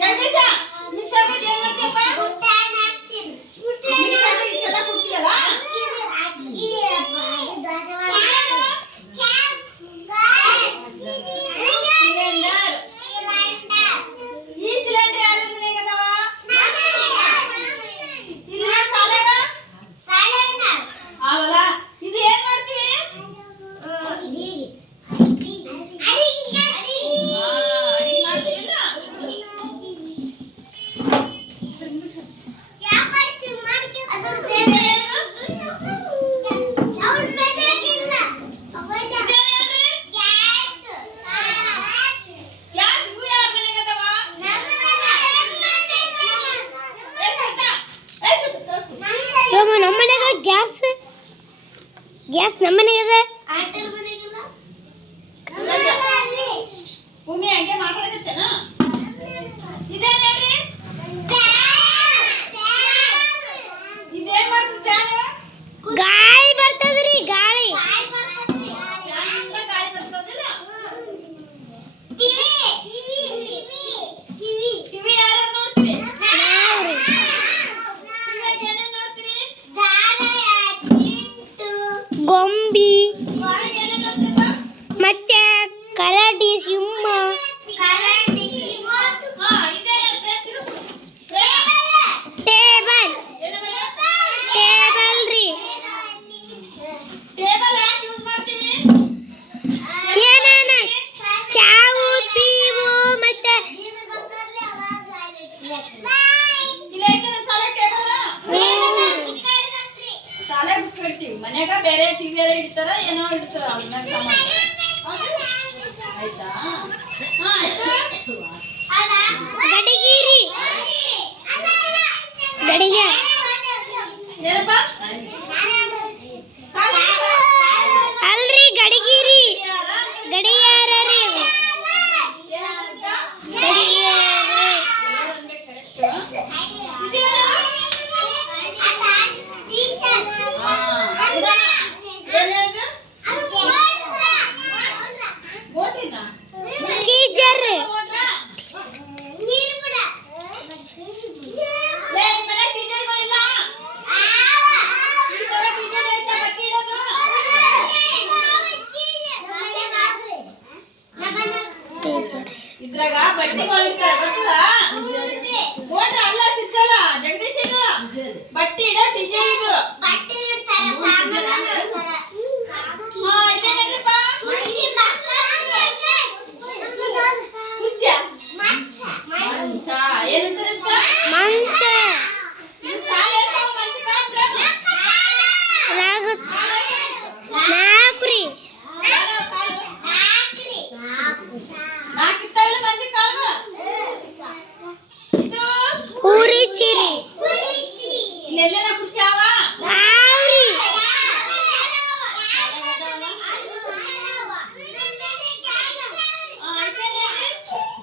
Jagadish mixer ಏನ್ ಮಾಡ್ತೀಯಪ್ಪ mixer ಇದೆಲ್ಲ ಕುಡ್ತೀಯಲ್ಲ ಈ ಸಿಲಿಂಡರ್ ಯಾರ ಮನೆಗೆ ಅದಾವ ಇಲ್ಲ ಸಾಲಾಗ ಅವಲ್ಲ ಇದು ಏನ್ ಮಾಡ್ತೀವಿ ಗ್ಯಾಸ್ ನಮ್ಮನೆ ಇದೆ ಭೂಮಿ ಹಂಗೆ ಮಾತಾಡಕತ್ತೇನ ಇದೇನ್ ಹೇಳ್ರಿ ಇದೇನ್ ಮಾಡ್ತದ ಫ್ಯಾನ್ ಗಾಳಿ ಬರ್ತದ್ರಿ ಗಾಳಿ ಗಾಳಿ ಬರ್ತದಿಲ್ಲ ಟಿವಿ ಯಾರು ನೋಡ್ತೀರಿ ಟಿವಿಯಾಗ ಏನೇನ್ ನೋಡ್ತೀರಿ ಗೊಂಬಿ ಏನೇನ್ ನೋಡ್ತೀರಪ್ಪ ಮತ್ತೆ ಕರಡಿ ಸಿಂಹ ಹಾ ಇದೇನ್ ಫ್ರೆಂಡ್ಸ್ ಟೇಬಲ್ ಟೇಬಲ್ ರೀ ಟೇಬಲ್ ಯಾಕೆ ಯೂಸ್ ಮಾಡ್ತೀವಿ ಏನೇನ ಚಾವು ಪೀವು ಮತ್ತೆ ಇಲ್ಲ ಐತೆ ಸಾಲ ಟೇಬಲ್ ಸಾಲ ಬಿಟ್ಬಿಡ್ತೀವಿ ಮನ್ಯಾಗ ಬೇರೆ ಟಿವಿ ಎಲ್ಲ ಇಡ್ತಾರ ಏನೋ ಇಡ್ತಾರ ಅದನ್ನ ಸಾಮಾನು ಆಯ್ತಾ ಹಾ ಆಯ್ತು ಗಡಿಗಿರಿ ಗಡಿಗೆ ಏನಪ್ಪ ಅಲ್ರಿ ಗಡಿಗಿರಿ ಗಡಿಯಾರ ರೀ ಟೀಚರ್ ಇದ್ರಾಗ ಬಟ್ಟೆಗಳು ಇರ್ತಾರ ಗೊತ್ತದ ಓಟ ಅಲ್ಲ ಸಿಕ್ಕಲ್ಲ ಜಗದೀಶ್ ಇದು ಬಟ್ಟೆ ಇಡ ಟೀಚರ್ ಇದು ಹಾ ಇದೇ ನೋಡ್ರಿಪ್ಪ ಕುಚ್ಚ ಮಂಚ ಏನಂತಾರೆ ಮಂಚ ನಾಲ್ಕ್ರಿ ಪೂರಿ ಚಿರಿ ಇಲ್ಲೆಲ್ಲ ಕುರ್ಚಾವ ಆವ್ರಿ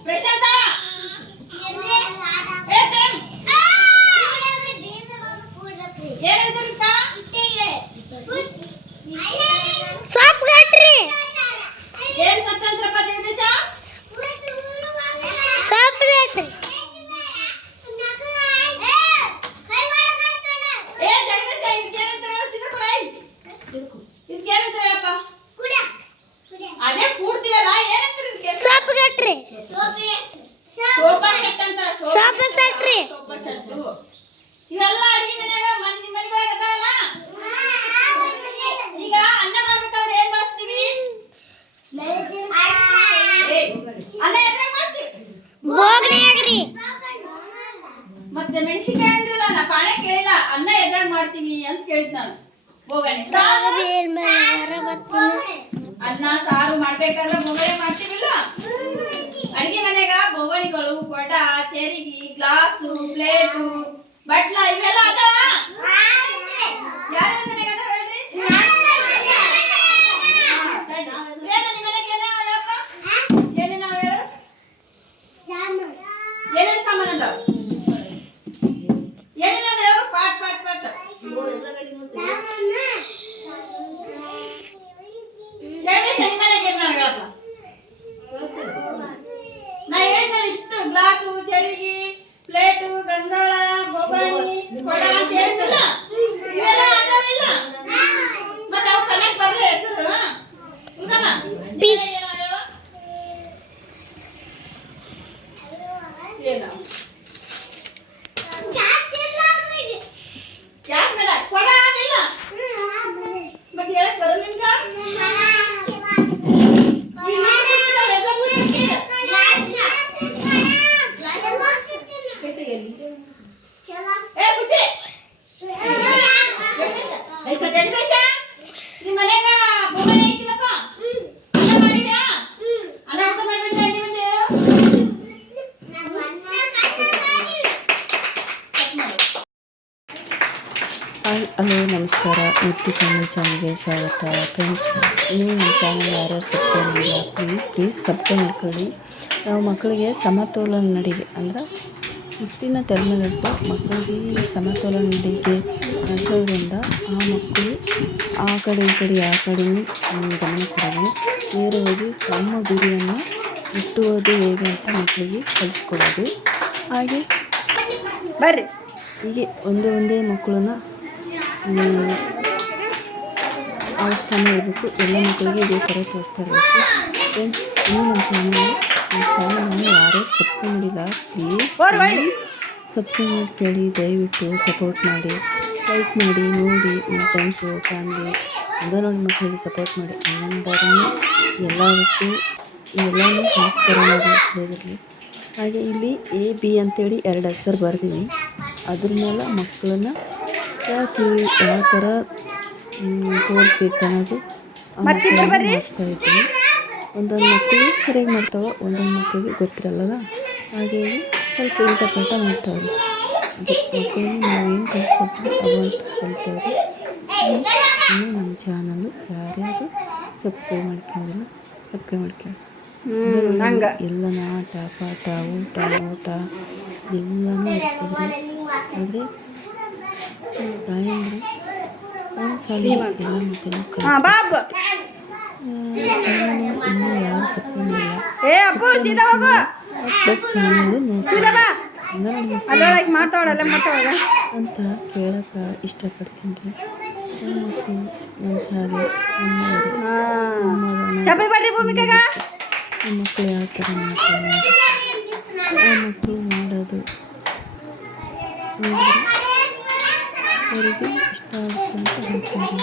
ಪ್ರಶಾಂತ ಏನಂತಾರಕ್ಕ ಸೊಪ್ಪು ಗಟ್ರಿ ಏನ್ ಸ್ವತಂತ್ರಪ್ಪ ಜಗದೀಶ ಸೊಪ್ಪು ಗಟ್ರಿ ಏ ಜಗದೀಶ ಇದಕ್ಕೇನಂತಾರ ಸೀದಾ ಕೊಡ ಇದಕ್ಕೇನಂತಾರ ಹೇಳಪ್ಪ ಅದೇ ಕೂಡ್ತೀವಲ್ಲ ಏನಂತಾರ ಇದಕ್ಕೆ ಸೊಪ್ಪು ಗಟ್ರಿ ಸೋಫಾ ಸೆಟ್ ಅಂತಾರ ಸೋಫಾ ಸೆಟ್ ರೀ ಸೋಫಾ ಸೆಟ್ ಇವೆಲ್ಲ ಅಡಿಗೆ ಮನ್ಯಾಗ ಮನೆಗಳಾಗ ಅದಾವಲ್ಲ ಈಗ ಅನ್ನ ಮಾಡ್ಬೇಕಾದ್ರೆ ಏನ್ ಬಳಸ್ತೀವಿ ಅನ್ನ ಎದ್ರಾಗ ಮಾಡ್ತೀವಿ ಬೋಗಣೆಯಾಗ್ರಿ ಮತ್ತೆ ಮೆಣಸಿನಕಾಯಿ ಅಂದ್ರಲ್ಲ ನಾ ಪಾಳೆ ಕೇಳಿಲ್ಲ ಅನ್ನ ಎದ್ರಾಗ ಮಾಡ್ತೀವಿ ಅಂತ ಕೇಳಿದ್ ನಾನು ಬೋಗಣೆ ಸಾರು ಅನ್ನ ಸಾರು ಮಾಡ್ಬೇಕಾದ್ರೆ ಬೋಗಣೆ ಮಾಡ್ತೀವಿಲ್ಲ ಅಡಿಗೆ ಮನೆಗ ಬೋಗಣಿಗಳು ಕೊಡ ಚೆರಿಗಿ ಗ್ಲಾಸು ಪ್ಲೇಟು ಬಟ್ಲ ಇವೆಲ್ಲ ಅದಾವ ಯಾರ ಮನೆಗೆ ಅದಾವ ಹೇಳ್ರಿ ನಿಮ್ಮ ಮನೆಗೆ ಏನೇನಾವ ಹೇಳು ಏನೇನು ಸಾಮಾನು ಅದಾವ ಏನೇನದ ಹೇಳು ಪಾಟ್ ಪಾಟ್ ಪಾಟ್ ಜಗದೀಶ ನಿಮ್ಮ ಮನೆಗೆ ಏನಾವ ಹೇಳಪ್ಪ ನಾ ಹೇಳಿದ್ನಲ್ಲ ಇಷ್ಟು ಗ್ಲಾಸು ಚೆರಿಗಿ ಏನು ಗ್ಯಾಸ್ ಬೇಡ ಕೊಡ ಅದಿಲ್ಲ ಮತ್ತೆ ಹೇಳಕ್ ಬರಲ್ಲ ನಿಮ್ಗ ಏ ಖುಷಿ ಜಗದೀಶ ನಿಮ್ಮ ಮನೆಗ ಬೋಗಣಿ ಐತಿಲ್ಲಪ್ಪ ಅನ್ನ ಮಾಡಿದ್ಯಾ ಅನ್ನ ಊಟ ಮಾಡ್ಬೇಕು ಇಲ್ಲಿ ಬಂದು ಹಾಯ್ ಹಲೋ ನಮಸ್ಕಾರ ನಿತ್ಯ ಕನ್ನಡ ಚಾನಲ್ಗೆ ಸ್ವಾಗತ ಫ್ರೆಂಡ್ಸ್. ನೀವು ನಮ್ಮ ಚಾನಲ್ ಯಾರ್ಯಾರು ಸಬ್ಸ್ಕ್ರೈಬ್ ಮಾಡಿಲ್ಲ ಪ್ಲೀಸ್ ಸಬ್ಸ್ಕ್ರೈಬ್ ಮಾಡ್ಕೊಳ್ಳಿ. ನಾವು ಮಕ್ಕಳಿಗೆ ಸಮತೋಲನ ನಡಿಗೆ ಅಂದ್ರೆ ಹುಟ್ಟಿನ ತೆರಳಿಟ್ಟು ಮಕ್ಕಳಿಗೆ ಸಮತೋಲನ ನಡಿಗೆ ನಡೆಸೋದ್ರಿಂದ ಆ ಮಕ್ಕಳು ಆ ಕಡೆ ಈ ಕಡೆ ಗಮನ ಕೊಡೋದು ನೇರವಾಗಿ ತಮ್ಮ ಗುರಿಯನ್ನು ಮುಟ್ಟುವುದು ಹೇಗೆ ಅಂತ ಮಕ್ಕಳಿಗೆ ಕಲಿಸ್ಕೊಡೋದು. ಹಾಗೆ ಬರ್ರಿ ಹೀಗೆ ಒಂದೇ ಮಕ್ಕಳನ್ನ ಆಡಿಸ್ತಾನೆ ಇರಬೇಕು. ಎಲ್ಲ ಮಕ್ಕಳಿಗೆ ಇದೇ ಥರ ತೋರಿಸ್ತಾ ಇರಬೇಕು. ಫ್ರೆಂಡ್ಸ್, ಇನ್ನೂ ನಮ್ಮ ಚಾನಲನ್ನು ಯಾರು ಸಬ್ಸ್ಕ್ರೈಬ್ ಮಾಡಿಲ್ಲ ಪ್ಲೀಸ್ ಸಬ್ಸ್ಕ್ರೈಬ್ ಮಾಡಿ ಕೇಳಿ, ದಯವಿಟ್ಟು ಸಪೋರ್ಟ್ ಮಾಡಿ, ಲೈಕ್ ಮಾಡಿ, ನೋಡಿ ನಿಮ್ಮ ಫ್ರೆಂಡ್ಸು ಫ್ಯಾಮಿಲಿ ಅಂಗನವಾಡಿ ಮಕ್ಕಳಿಗೆ ಸಪೋರ್ಟ್ ಮಾಡಿ. ಅಂಗನವಾಡಿ ಎಲ್ಲದಕ್ಕೂ ಎಲ್ಲನೂ ಕಲಿಸ್ತಾರೆ ಅನ್ನೋದು. ಹಾಗೆ ಇಲ್ಲಿ A B ಅಂತೇಳಿ 2 ಅಕ್ಷರ ಬರ್ದೀವಿ. ಅದ್ರ ಮೇಲೆ ಮಕ್ಕಳನ್ನ ಯಾವ ಥರ ತೋರಿಸ್ಬೇಕು ಅನ್ನೋದು ಮಾಡಿಸ್ತಾ ಇದ್ದೀವಿ. ಒಂದೊಂದು ಮಕ್ಕಳು ಸರಿಯಾಗಿ ಮಾಡ್ತಾವೆ, ಒಂದೊಂದು ಮಕ್ಕಳಿಗೆ ಗೊತ್ತಿರಲ್ಲ. ಹಾಗಾಗಿ ಸ್ವಲ್ಪ ಉಲ್ಟಾ ಪಲ್ಟ ಮಾಡ್ತಾವ್ರಿ. ಮಕ್ಕಳಿಗೆ ನಾವೇನು ಕಲಿಸ್ಕೊಡ್ತೀವಿ ಅವಂತ ಕಲಿತೇವ್ರಿ. ಇನ್ನೂ ನಮ್ಮ ಚಾನಲ್ಲು ಯಾರ್ಯಾರು ಸಬ್ಸ್ಕ್ರೈಬ್ ಮಾಡ್ಕೊಂಡಿಲ್ಲ ಸಬ್ಸ್ಕ್ರೈಬ್ ಮಾಡ್ಕೊಂಡು ಎಲ್ಲನ ಆಟ ಪಾಠ ಊಟ ನೋಟ ಎಲ್ಲನೂ ಇರ್ತದ್ರಿ. ಆದರೆ ತಾಯಂದರು ನಮ್ಮ ಶಾಲೆ ಎಲ್ಲ ಮಕ್ಕಳು ಚಾನಲ್ ಇನ್ನೂ ಯಾರು ಸಬ್ಸ್ಕ್ರೈಬ್ ಮಾಡಿಲ್ಲ ಬಟ್ ಚಾನಲ್ ನೋಡಿ ಅಂತ ಕೇಳಕ್ಕೆ ಇಷ್ಟಪಡ್ತೀನಿ ರೀ. ನಮ್ಮ ಮಕ್ಕಳು ನಮ್ಮ ಶಾಲೆ ನಮ್ಮವರು ನಮ್ಮ ಮಕ್ಕಳು ಯಾವ ಥರ ಮಾಡ್ತಾರೆ ಆ ಮಕ್ಕಳು ಮಾಡೋದು ನೋಡಿದ್ರೆ ಅವರಿಗೆ ಇಷ್ಟ ಆಗುತ್ತೆ ಅಂತ ಹೇಳ್ತೀನಿ.